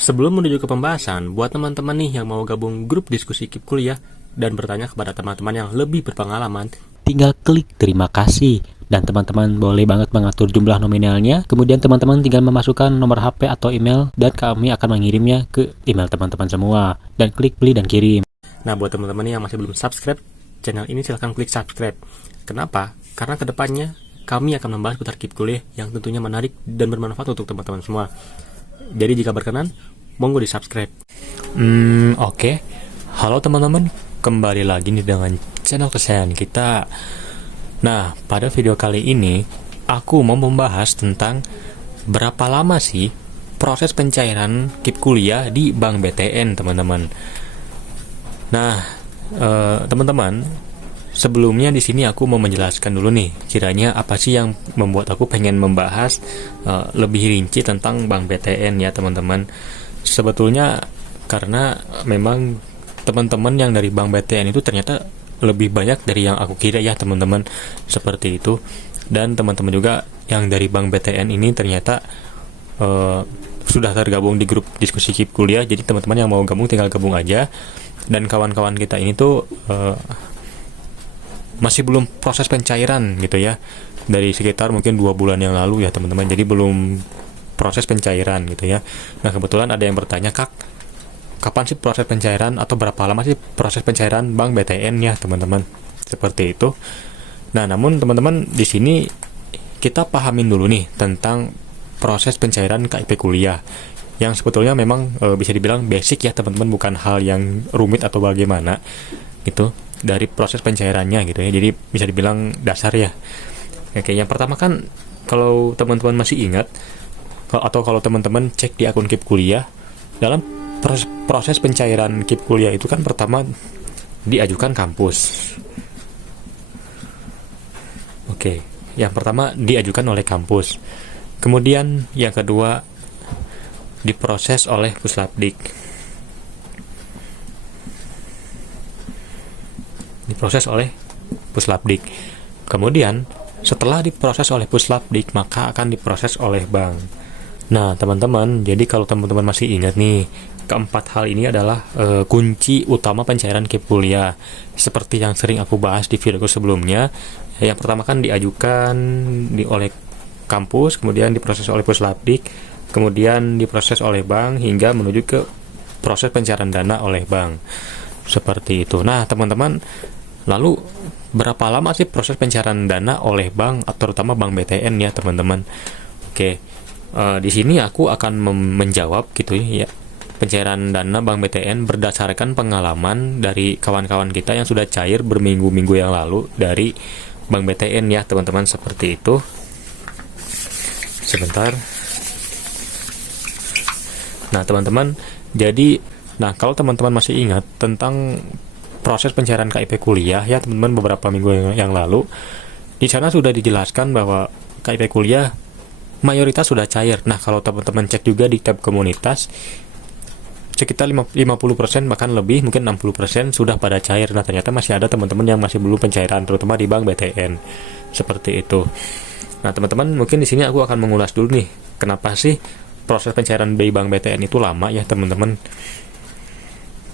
Sebelum menuju ke pembahasan, buat teman-teman nih yang mau gabung grup diskusi KIP kuliah dan bertanya kepada teman-teman yang lebih berpengalaman, tinggal klik terima kasih. Dan teman-teman boleh banget mengatur jumlah nominalnya. Kemudian teman-teman tinggal memasukkan nomor HP atau email dan kami akan mengirimnya ke email teman-teman semua. Dan klik beli dan kirim. nah buat teman-teman nih yang masih belum subscribe channel ini, silahkan klik subscribe. Kenapa? Karena kedepannya kami akan membahas putar KIP kuliah yang tentunya menarik dan bermanfaat untuk teman-teman semua. Jadi jika berkenan, monggo di subscribe. Oke. Halo teman-teman, kembali lagi nih dengan channel kesayangan kita. Nah, pada video kali ini aku mau membahas tentang berapa lama sih proses pencairan KIP kuliah di Bank BTN, teman-teman. Nah, teman-teman, sebelumnya di sini aku mau menjelaskan dulu nih, kiranya apa sih yang membuat aku pengen membahas lebih rinci tentang Bank BTN ya, teman-teman. Sebetulnya karena memang teman-teman yang dari Bank BTN itu ternyata lebih banyak dari yang aku kira ya, teman-teman, seperti itu. Dan teman-teman juga yang dari Bank BTN ini ternyata sudah tergabung di grup diskusi KIP kuliah. Jadi teman-teman yang mau gabung tinggal gabung aja. Dan kawan-kawan kita ini tuh masih belum proses pencairan gitu ya, dari sekitar mungkin 2 bulan yang lalu ya, teman-teman. Jadi belum proses pencairan gitu ya. Nah, kebetulan ada yang bertanya, Kak, kapan sih proses pencairan atau berapa lama sih proses pencairan Bank BTN ya, teman-teman? Seperti itu. Nah, namun teman-teman di sini kita pahamin dulu nih tentang proses pencairan KIP kuliah yang sebetulnya memang bisa dibilang basic ya, teman-teman, bukan hal yang rumit atau bagaimana gitu dari proses pencairannya gitu ya. Jadi bisa dibilang dasar ya. Oke, yang pertama kan kalau teman-teman masih ingat atau kalau teman-teman cek di akun KIP kuliah, dalam proses pencairan KIP kuliah itu kan pertama diajukan kampus. Oke, yang pertama diajukan oleh kampus. Kemudian yang kedua diproses oleh Puslapdik. Diproses oleh Puslapdik. Kemudian setelah diproses oleh Puslapdik, maka akan diproses oleh bank. Nah, teman-teman, jadi kalau teman-teman masih ingat nih, keempat hal ini adalah kunci utama pencairan KIP kuliah. Seperti yang sering aku bahas di video sebelumnya, yang pertama kan diajukan oleh kampus, kemudian diproses oleh Puslapdik, kemudian diproses oleh bank hingga menuju ke proses pencairan dana oleh bank. Seperti itu. Nah, teman-teman, lalu berapa lama sih proses pencairan dana oleh bank, terutama Bank BTN ya, teman-teman? Oke. Di sini aku akan menjawab gitu ya, pencairan dana Bank BTN berdasarkan pengalaman dari kawan-kawan kita yang sudah cair berminggu-minggu yang lalu dari Bank BTN ya, teman-teman, seperti itu. Sebentar. Nah, teman-teman, jadi kalau teman-teman masih ingat tentang proses pencairan KIP kuliah ya, teman-teman, beberapa minggu yang lalu di sana sudah dijelaskan bahwa KIP kuliah mayoritas sudah cair. Nah, kalau teman-teman cek juga di tab komunitas, sekitar 50% bahkan lebih, mungkin 60% sudah pada cair. Nah, ternyata masih ada teman-teman yang masih belum pencairan, terutama di Bank BTN. Seperti itu. Nah, teman-teman, mungkin di sini aku akan mengulas dulu nih, kenapa sih proses pencairan dari Bank BTN itu lama ya, teman-teman.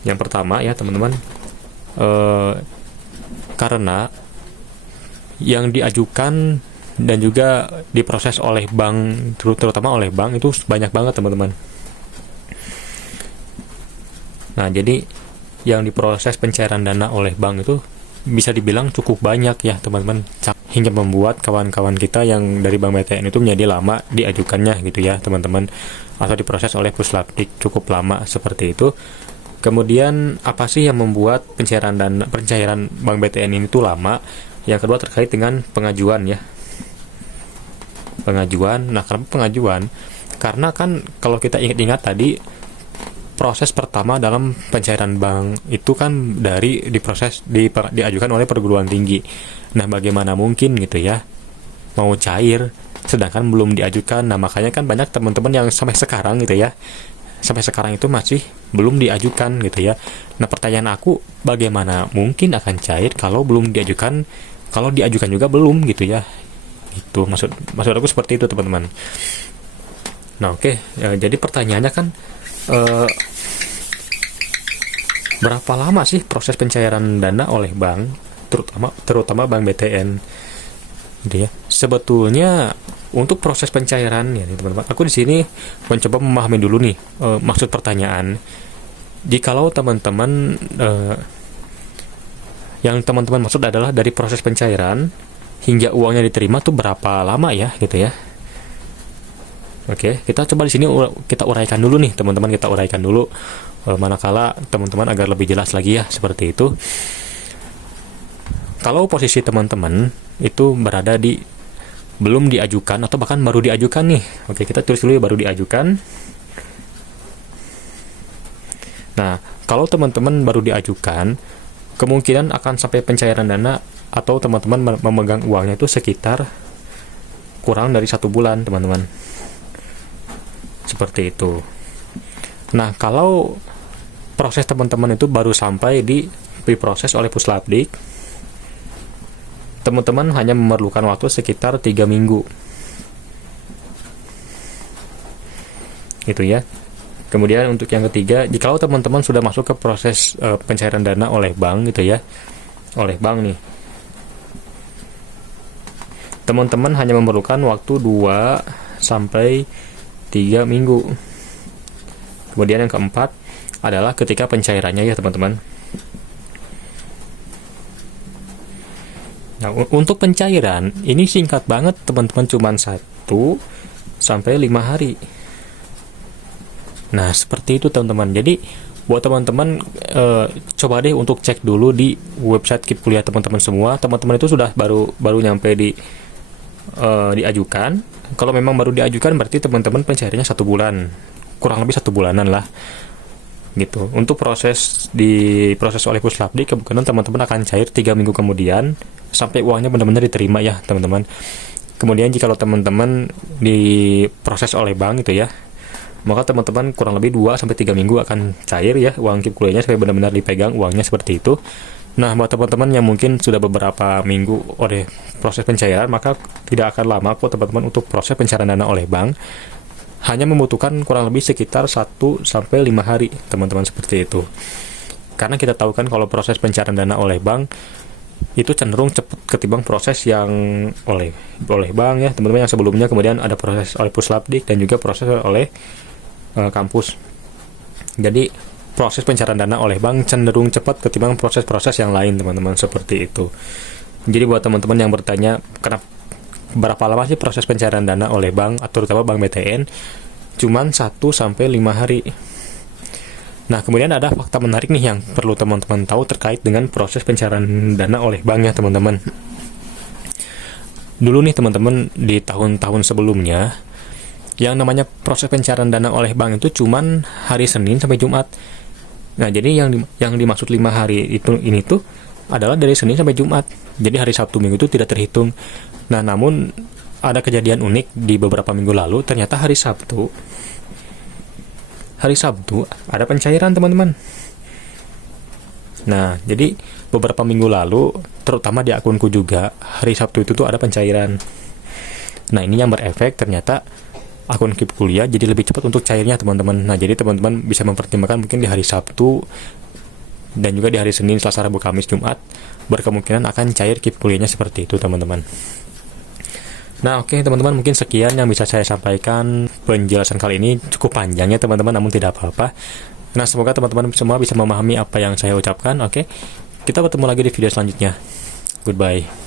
Yang pertama ya, teman-teman, karena yang diajukan dan juga diproses oleh bank, terutama oleh bank, itu banyak banget, teman-teman. Nah, jadi yang diproses pencairan dana oleh bank itu bisa dibilang cukup banyak ya, teman-teman, hingga membuat kawan-kawan kita yang dari Bank BTN itu menjadi lama diajukannya gitu ya, teman-teman, atau diproses oleh Puslapdik cukup lama, seperti itu. Kemudian apa sih yang membuat pencairan Bank BTN ini tuh lama? Yang kedua terkait dengan pengajuan ya. Pengajuan. Nah, kenapa pengajuan? Karena kan kalau kita ingat-ingat tadi, proses pertama dalam pencairan bank itu kan dari diajukan oleh perguruan tinggi. Nah, bagaimana mungkin gitu ya mau cair sedangkan belum diajukan? Nah, makanya kan banyak teman-teman yang sampai sekarang gitu ya, sampai sekarang itu masih belum diajukan gitu ya. Nah, pertanyaan aku, bagaimana mungkin akan cair kalau belum diajukan, kalau diajukan juga belum gitu ya. Itu maksud aku seperti itu, teman-teman. Nah, oke. Jadi pertanyaannya kan, eh, berapa lama sih proses pencairan dana oleh bank, terutama bank BTN, gitu ya. Sebetulnya untuk proses pencairan ya teman-teman, aku di sini mencoba memahami dulu nih maksud pertanyaan. Jikalau teman-teman yang teman-teman maksud adalah dari proses pencairan hingga uangnya diterima tuh berapa lama ya, gitu ya. Oke, kita coba di sini kita uraikan dulu nih teman-teman, kita uraikan dulu manakala teman-teman agar lebih jelas lagi ya, seperti itu. Kalau posisi teman-teman itu berada di belum diajukan atau bahkan baru diajukan nih. Oke, kita tulis dulu ya, baru diajukan. Nah, kalau teman-teman baru diajukan, kemungkinan akan sampai pencairan dana atau teman-teman memegang uangnya itu sekitar kurang dari 1 bulan, teman-teman. Seperti itu. Nah, kalau proses teman-teman itu baru sampai diproses oleh Puslapdik, teman-teman hanya memerlukan waktu sekitar 3 minggu. Gitu ya. Kemudian untuk yang ketiga, jikalau teman-teman sudah masuk ke proses pencairan dana oleh bank gitu ya. Oleh bank nih. Teman-teman hanya memerlukan waktu 2 sampai 3 minggu. Kemudian yang keempat adalah ketika pencairannya ya teman-teman. Nah, untuk pencairan ini singkat banget teman-teman, cuma 1 sampai 5 hari. Nah, seperti itu teman-teman. Jadi buat teman-teman coba deh untuk cek dulu di website KIP Kuliah teman-teman semua. Teman-teman itu sudah baru nyampe diajukan. Kalau memang baru diajukan berarti teman-teman pencairannya 1 bulan, kurang lebih 1 bulanan lah gitu. Untuk proses oleh Puslapdik, kemungkinan teman-teman akan cair 3 minggu kemudian sampai uangnya benar-benar diterima ya teman-teman. Kemudian jika teman-teman diproses oleh bank gitu ya, maka teman-teman kurang lebih 2 sampai 3 minggu akan cair ya uang KIP Kuliahnya sampai benar-benar dipegang uangnya, seperti itu. Nah, buat teman-teman yang mungkin sudah beberapa minggu oleh proses pencairan, maka tidak akan lama kok teman-teman untuk proses pencairan dana oleh bank. Hanya membutuhkan kurang lebih sekitar 1 sampai 5 hari, teman-teman, seperti itu. Karena kita tahu kan kalau proses pencairan dana oleh bank itu cenderung cepat ketimbang proses yang oleh bank ya, teman-teman, yang sebelumnya. Kemudian ada proses oleh Puslapdik dan juga proses oleh kampus. Jadi proses pencairan dana oleh bank cenderung cepat ketimbang proses-proses yang lain, teman-teman, seperti itu. Jadi buat teman-teman yang bertanya kenapa berapa lama sih proses pencairan dana oleh bank, terutama bank BTN, cuman 1 sampai 5 hari. Nah, kemudian ada fakta menarik nih yang perlu teman-teman tahu terkait dengan proses pencairan dana oleh bank ya, teman-teman. Dulu nih teman-teman, di tahun-tahun sebelumnya, yang namanya proses pencairan dana oleh bank itu cuman hari Senin sampai Jumat. Nah, jadi yang dimaksud 5 hari ini tuh adalah dari Senin sampai Jumat. Jadi hari Sabtu Minggu itu tidak terhitung. Nah, namun ada kejadian unik di beberapa minggu lalu, ternyata hari Sabtu ada pencairan, teman-teman. Nah, jadi beberapa minggu lalu, terutama di akunku juga, hari Sabtu itu tuh ada pencairan. Nah, ini yang berefek ternyata akun KIP Kuliah jadi lebih cepat untuk cairnya, teman-teman. Nah, jadi teman-teman bisa mempertimbangkan mungkin di hari Sabtu dan juga di hari Senin, Selasa, Rabu, Kamis, Jumat berkemungkinan akan cair KIP Kuliahnya, seperti itu, teman-teman. Nah, oke teman-teman, mungkin sekian yang bisa saya sampaikan. Penjelasan kali ini cukup panjang ya teman-teman, namun tidak apa-apa. Nah, semoga teman-teman semua bisa memahami apa yang saya ucapkan. Oke, kita bertemu lagi di video selanjutnya. Goodbye.